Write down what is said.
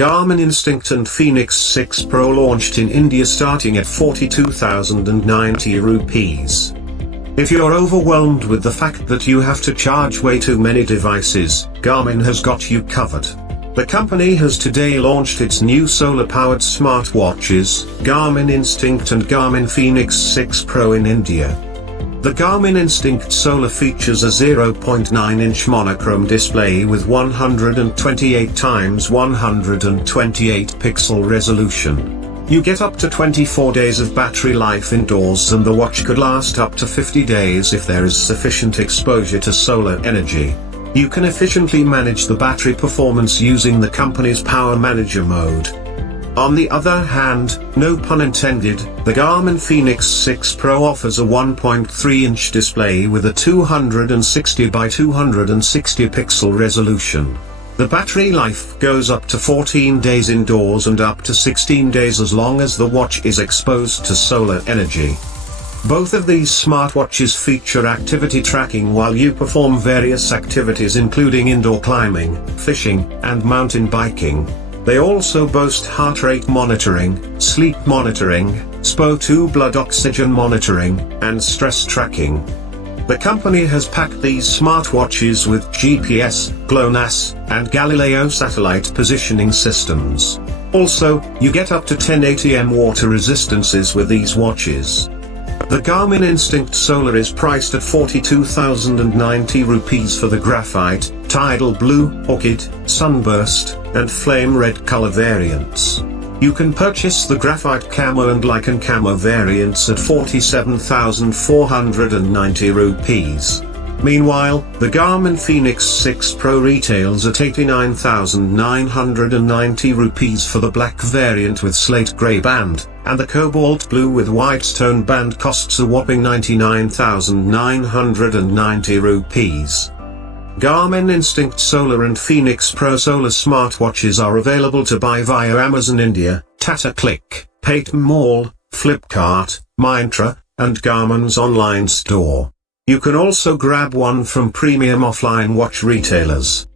Garmin Instinct and Fenix 6 Pro launched in India starting at 42,090 rupees. If you're overwhelmed with the fact that you have to charge way too many devices, Garmin has got you covered. The company has today launched its new solar-powered smartwatches, Garmin Instinct and Garmin Fenix 6 Pro in India. The Garmin Instinct Solar features a 0.9-inch monochrome display with 128 x 128 pixel resolution. You get up to 24 days of battery life indoors, and the watch could last up to 50 days if there is sufficient exposure to solar energy. You can efficiently manage the battery performance using the company's Power Manager mode. On the other hand, no pun intended, the Garmin Fenix 6 Pro offers a 1.3-inch display with a 260 by 260 pixel resolution. The battery life goes up to 14 days indoors and up to 16 days as long as the watch is exposed to solar energy. Both of these smartwatches feature activity tracking while you perform various activities including indoor climbing, fishing, and mountain biking. They also boast heart rate monitoring, sleep monitoring, SpO2 blood oxygen monitoring, and stress tracking. The company has packed these smartwatches with GPS, GLONASS, and Galileo satellite positioning systems. Also, you get up to 10 ATM water resistances with these watches. The Garmin Instinct Solar is priced at 42,090 rupees for the Graphite, Tidal Blue, Orchid, Sunburst, and Flame Red color variants. You can purchase the Graphite Camo and Lichen Camo variants at 47,490 rupees. Meanwhile, the Garmin Fenix 6 Pro retails at 89,990 rupees for the black variant with Slate Gray band, and the Cobalt Blue with white stone band costs a whopping 99,990 rupees. Garmin Instinct Solar and Fenix Pro Solar smartwatches are available to buy via Amazon India, Tata Click, Paytm Mall, Flipkart, Myntra, and Garmin's online store. You can also grab one from premium offline watch retailers.